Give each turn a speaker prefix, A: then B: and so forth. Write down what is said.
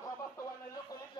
A: ప్రభుత్వాన్ని ఇల్లు కొలిచి